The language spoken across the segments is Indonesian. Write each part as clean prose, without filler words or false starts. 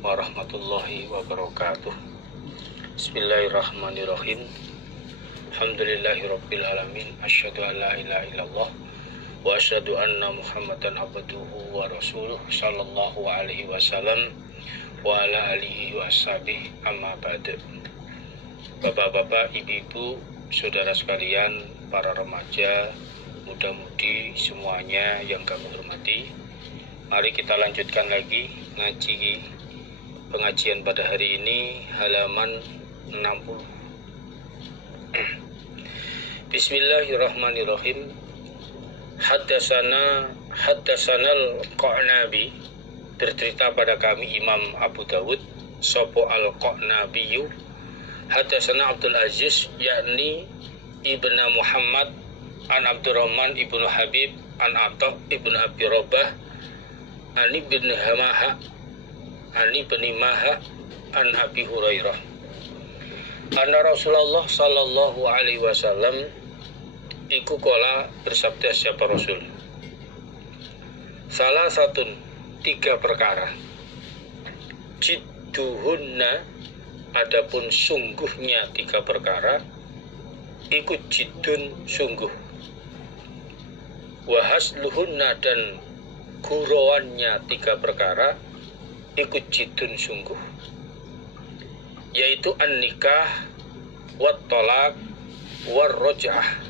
warahmatullahi wabarakatuh. Bismillahirrahmanirrahim. Alhamdulillahirabbil alamin. Asyhadu an la ilaha illallah wa asyhadu anna Muhammadan abduhu wa rasuluh sallallahu alaihi wasallam wa ala alihi wa ashabihi amma ba'du. Bapak-bapak, ibu-ibu, saudara sekalian, para remaja, muda-mudi semuanya yang kami hormati, mari kita lanjutkan lagi pengajian pada hari ini, halaman 60. Bismillahirrahmanirrahim. Haddatsana al-Qa'nabi, bercerita pada kami Imam Abu Dawud, sopo al-Qa'nabiyu. Haddatsana Abdul Aziz, yakni Ibnu Muhammad, an Abdurrahman ibnu Habib, an Atha ibnu Abi Rabah, an ibn Hamaha, an ibn Maha, an Abi Hurairah, anna Rasulullah sallallahu alaihi wasallam iku kola, bersabda siapa Rasul, salah satu, 3 perkara, jidduhunna, adapun sungguhnya 3 perkara, ikut jiddun sungguh, wahasluhunna, dan gurauannya 3 perkara, ikut jiddun sungguh, yaitu an-nikah, wat tolak, war roj'ah.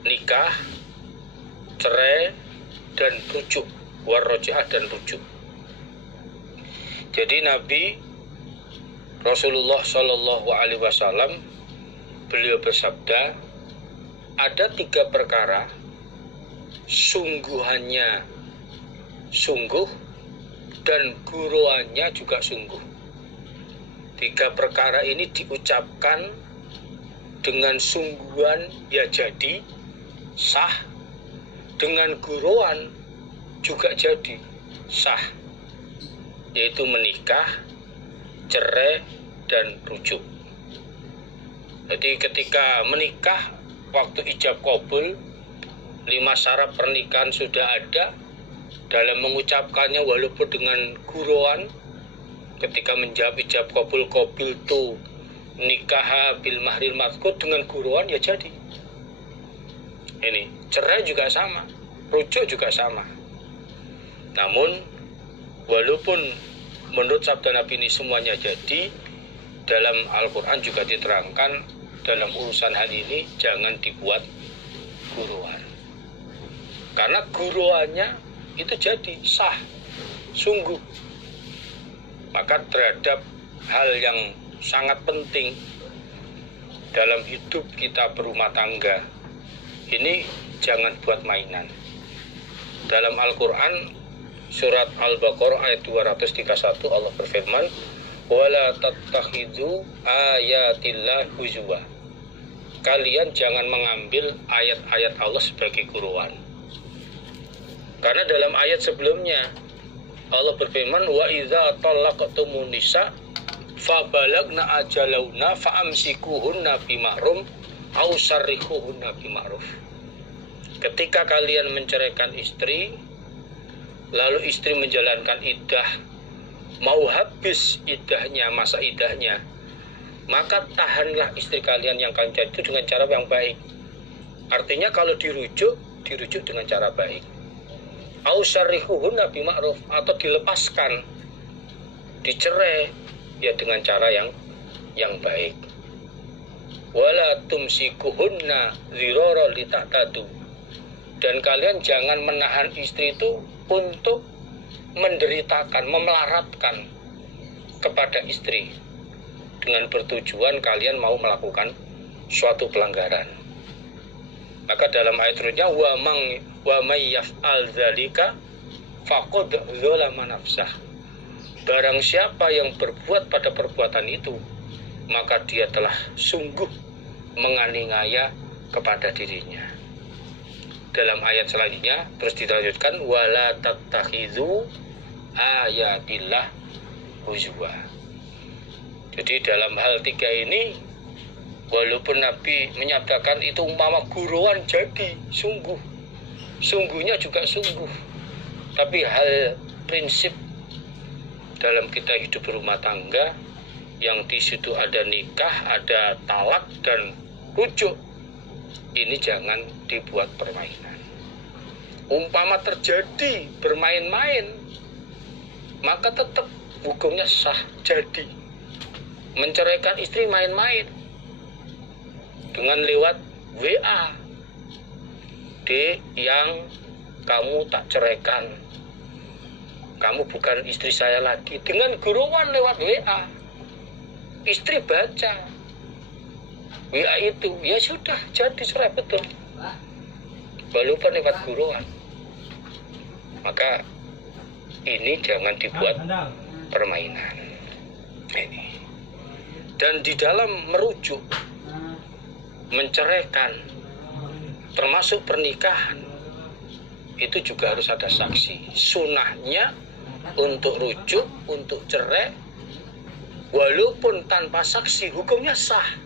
Nikah, cerai, dan rujuk. War roj'ah, dan rujuk. Jadi Nabi Rasulullah Shallallahu Alaihi Wasallam, beliau bersabda, ada 3 perkara sungguhannya sungguh dan guruannya juga sungguh. 3 perkara ini diucapkan dengan sungguhan, ya jadi sah, dengan guruan juga jadi sah, yaitu menikah, cerai, dan rujuk. Jadi ketika menikah, waktu ijab qabul, 5 syarat pernikahan sudah ada. Dalam mengucapkannya walaupun dengan guruan, ketika menjawab ijab qabul tu nikah bil mahril mazkur, dengan guruan ya jadi. Ini cerai juga sama, rujuk juga sama. Namun walaupun menurut sabda Nabi ini semuanya jadi, dalam Al-Quran juga diterangkan dalam urusan hal ini jangan dibuat guruan, karena guruannya itu jadi sah, sungguh. Maka terhadap hal yang sangat penting dalam hidup kita berumah tangga ini, jangan buat mainan. Dalam Al-Quran surat Al-Baqarah ayat 231, Allah berfirman, wala tattakhidhu ayatillah huzwa. Kalian jangan mengambil ayat-ayat Allah sebagai guruan. Karena dalam ayat sebelumnya Allah berfirman, wa idza talaqtumun nisa fabalagna ajalahunna faamsikuhunna bima'ruf au sarrihuhunna bima'ruf. Ketika kalian menceraikan istri, lalu istri menjalankan iddah, mau habis iddahnya, masa iddahnya, maka tahanlah istri kalian yang kalian cari itu dengan cara yang baik. Artinya kalau dirujuk dengan cara baik. Au sarrihuhunna bima'ruf, atau dilepaskan, dicerai ya dengan cara yang baik. Wala tumsikuhunna dzirara litatadu, dan kalian jangan menahan istri itu untuk menderitakan, memelaratkan kepada istri dengan bertujuan kalian mau melakukan suatu pelanggaran. Maka dalam ayat selanjutnya, wa may yaf'al dzalika faqad dzalama nafsah. Barang siapa yang berbuat pada perbuatan itu, maka dia telah sungguh menganiaya kepada dirinya. Dalam ayat selanjutnya terus dilanjutkan, wala tattakhidhu ayatillah huzwa. Jadi dalam hal 3 ini, walaupun Nabi menyatakan itu umpama guruan jadi sungguh, sungguhnya juga sungguh, tapi hal prinsip dalam kita hidup berumah tangga, yang di situ ada nikah, ada talak dan rujuk, ini jangan dibuat permainan. Umpama terjadi bermain-main, maka tetap hukumnya sah jadi. Menceraikan istri main-main dengan lewat WA, "Dek, yang kamu tak ceraikan, kamu bukan istri saya lagi," dengan guruan lewat WA. Istri baca WA itu, ya sudah jadi cerai, betul, walaupun lewat guruan. Maka ini jangan dibuat permainan ini. Dan di dalam merujuk, menceraikan, termasuk pernikahan, itu juga harus ada saksi. Sunahnya untuk rujuk, untuk cerai, walaupun tanpa saksi hukumnya sah,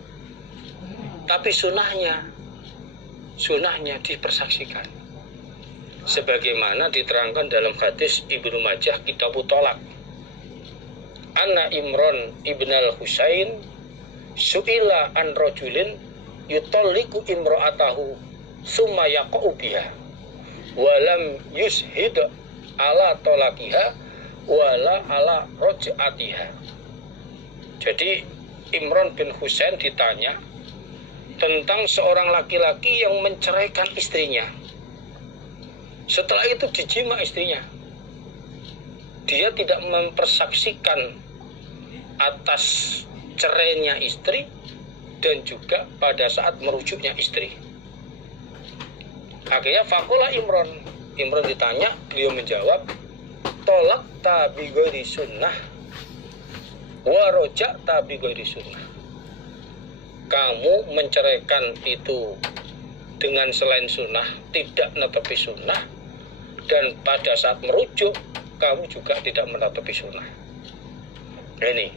tapi sunahnya dipersaksikan. Sebagaimana diterangkan dalam hadis Ibnu Majah Kitabut Thalaq. Anna Imran ibn al-Husain su'ila an rajulin yutalliqu imra'atahu summa yaqa'u biha walam yushhid ala talaqiha wala ala raj'atiha. Jadi Imran bin Husain ditanya tentang seorang laki-laki yang menceraikan istrinya. Setelah itu dijima istrinya. Dia tidak mempersaksikan atas cerainya istri dan juga pada saat merujuknya istri. Akhirnya faqala Imran ditanya, beliau menjawab, "Tolak tabi ghairi sunnah wa roja tabi ghairi sunnah." Kamu menceraikan itu dengan selain sunnah, tidak menetapi sunnah, dan pada saat merujuk kamu juga tidak menetapi sunnah. Ini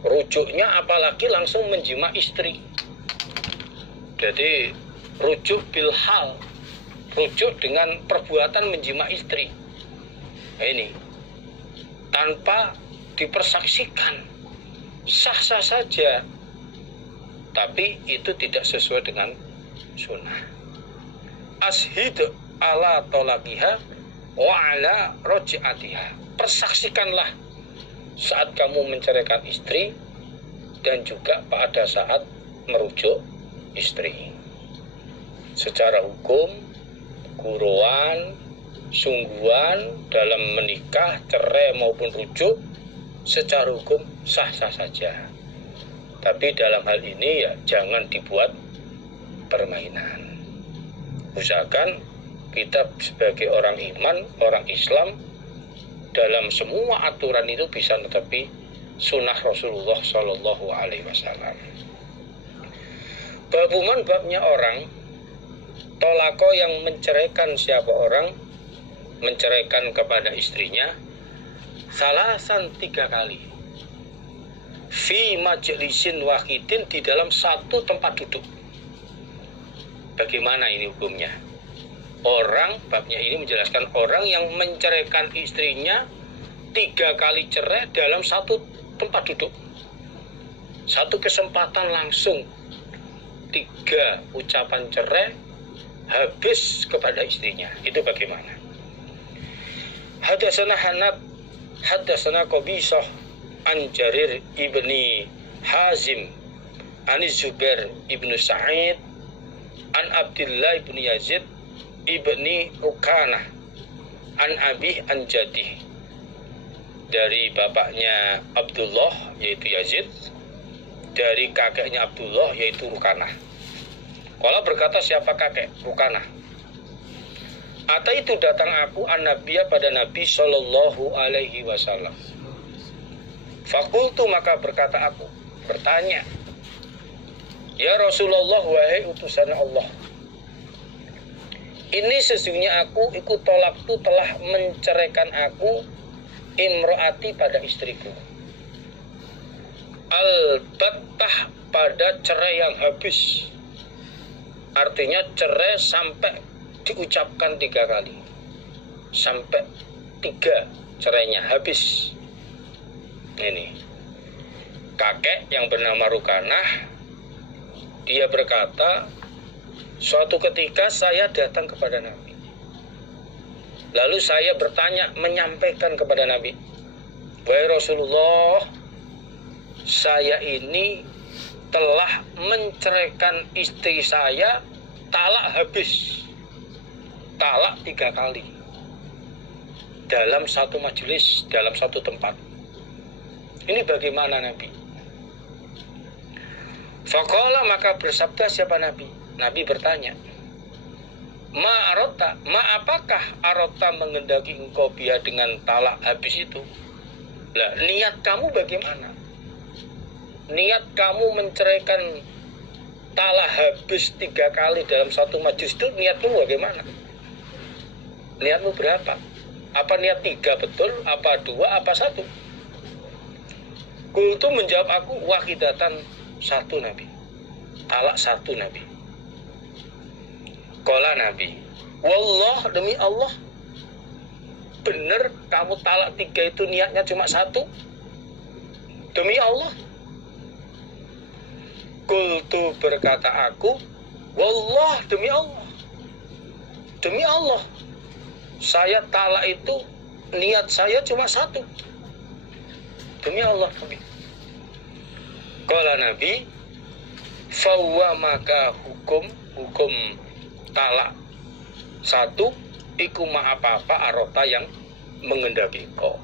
rujuknya apalagi langsung menjima istri. Jadi rujuk bilhal, rujuk dengan perbuatan menjima istri. Ini tanpa dipersaksikan, sah-sah saja, tapi itu tidak sesuai dengan sunnah. Ashid ala tolaqiha wa ala roj'atiha. Persaksikanlah saat kamu menceraikan istri dan juga pada saat merujuk istri. Secara hukum, guruan, sungguhan dalam menikah, cerai maupun rujuk, secara hukum sah-sah saja. Tapi dalam hal ini ya jangan dibuat permainan. Usahakan kita sebagai orang iman, orang Islam, dalam semua aturan itu bisa menetapi sunnah Rasulullah Shallallahu Alaihi Wasallam. Babuman babnya orang tolako yang menceraikan siapa orang, menceraikan kepada istrinya salasan 3 kali. Fi majlisin wahidin, di dalam satu tempat duduk. Bagaimana ini hukumnya? Orang, babnya ini menjelaskan orang yang menceraikan istrinya 3 kali cerai dalam satu tempat duduk. Satu kesempatan langsung 3 ucapan cerai habis kepada istrinya. Itu bagaimana? Hadatsana Hanad, hadatsana Qabisah an Jarir ibni Hazim an Zubair ibnu Sa'id an Abdullah ibni Yazid ibni Ukanah an Abi an Jadih, dari bapaknya Abdullah yaitu Yazid, dari kakeknya Abdullah yaitu Rukanah. Kalau berkata siapa kakek? Rukanah. Ata itu datang aku an-Nabiya pada Nabi Shallallahu Alaihi Wasallam. Fakultu, maka berkata aku, bertanya, ya Rasulullah, wahai utusan Allah, ini sesungguhnya aku ikut tolak tu telah menceraikan aku imro'ati pada istriku. Al-battah, pada cerai yang habis. Artinya cerai sampai diucapkan 3 kali. Sampai 3 cerainya habis. Ini kakek yang bernama Rukanah, dia berkata, suatu ketika saya datang kepada Nabi. Lalu saya bertanya, menyampaikan kepada Nabi, wahai Rasulullah, saya ini telah menceraikan istri saya, talak habis, talak 3 kali dalam satu majelis, dalam satu tempat. Ini bagaimana Nabi? Faqala, maka bersabda siapa Nabi? Nabi bertanya, ma arota, ma apakah arota mengendaki engkau biha dengan talak habis itu? Lah, niat kamu bagaimana? Niat kamu menceraikan talak habis 3 kali dalam satu majelis itu, niatmu bagaimana? Niatmu berapa? Apa niat 3 betul? Apa 2? Apa 1? Kultu menjawab aku, wahidatan 1 Nabi. Talak 1 Nabi. Qala Nabi, wallah, demi Allah, benar kamu talak 3 itu niatnya cuma 1? Demi Allah. Qultu, berkata aku, wallah, demi Allah. Demi Allah, saya talak itu niat saya cuma 1. Demi Allah Nabi. Qala Nabi, fawwa, maka hukum talak 1 iku ma apa-apa arota yang mengendaki kau.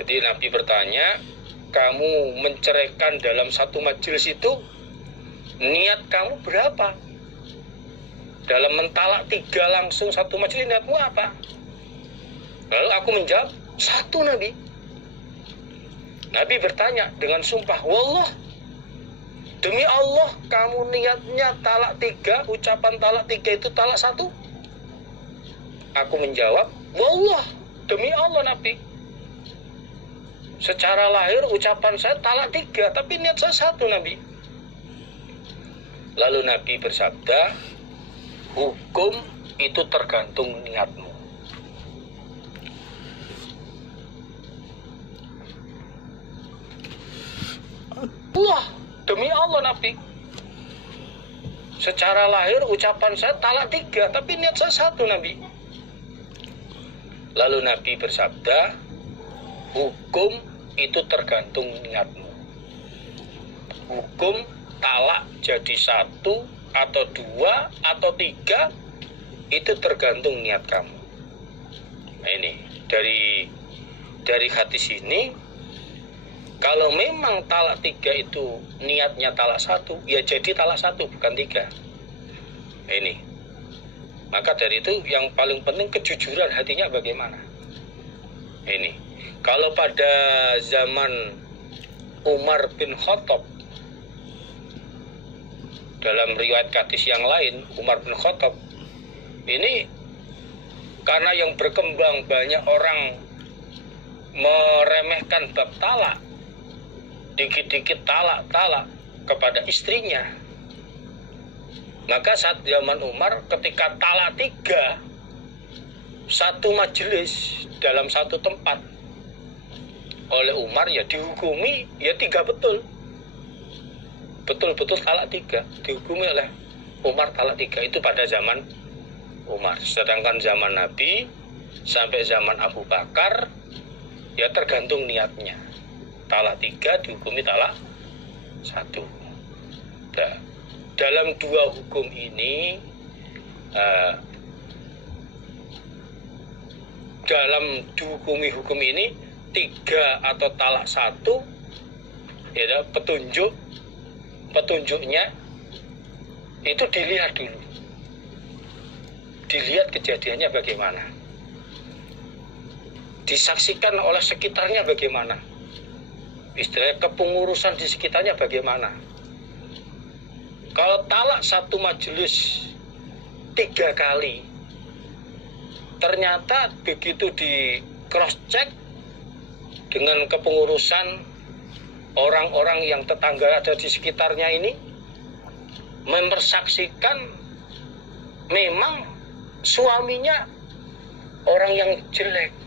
Jadi Nabi bertanya, kamu menceraikan dalam satu majelis itu, niat kamu berapa? Dalam mentalak 3 langsung satu majelis, niatmu apa? Lalu aku menjawab, 1 Nabi. Nabi bertanya dengan sumpah, wallah, demi Allah, kamu niatnya talak 3, ucapan talak 3 itu talak 1? Aku menjawab, wallah, demi Allah Nabi, secara lahir ucapan saya talak 3, tapi niat saya 1 Nabi. Lalu Nabi bersabda, hukum itu tergantung niatmu. Allah, demi Allah Nabi, secara lahir ucapan saya talak 3, tapi niat saya 1 Nabi. Lalu Nabi bersabda, hukum itu tergantung niatmu. Hukum talak jadi 1 atau 2 atau 3 itu tergantung niat kamu. Nah ini dari hadis ini, kalau memang talak 3 itu niatnya talak 1, ya jadi talak 1 bukan 3. Ini. Maka dari itu yang paling penting kejujuran hatinya bagaimana. Ini. Kalau pada zaman Umar bin Khattab, dalam riwayat hadis yang lain, Umar bin Khattab ini karena yang berkembang banyak orang meremehkan bab talak, dikit-dikit talak kepada istrinya. Maka saat zaman Umar, ketika talak 3 satu majelis dalam satu tempat oleh Umar, ya dihukumi ya 3 betul talak 3, dihukumi oleh Umar talak 3. Itu pada zaman Umar. Sedangkan zaman Nabi sampai zaman Abu Bakar, ya tergantung niatnya. Talak 3 dihukumi talak 1. Nah, dalam 2 hukum ini, dalam dihukumi hukum ini 3 atau talak 1, ya petunjuknya itu dilihat dulu, dilihat kejadiannya bagaimana, disaksikan oleh sekitarnya bagaimana, istilahnya kepengurusan di sekitarnya bagaimana. Kalau talak satu majelis 3 kali, ternyata begitu di cross check dengan kepengurusan orang-orang yang tetangga ada di sekitarnya ini, mempersaksikan memang suaminya orang yang jelek,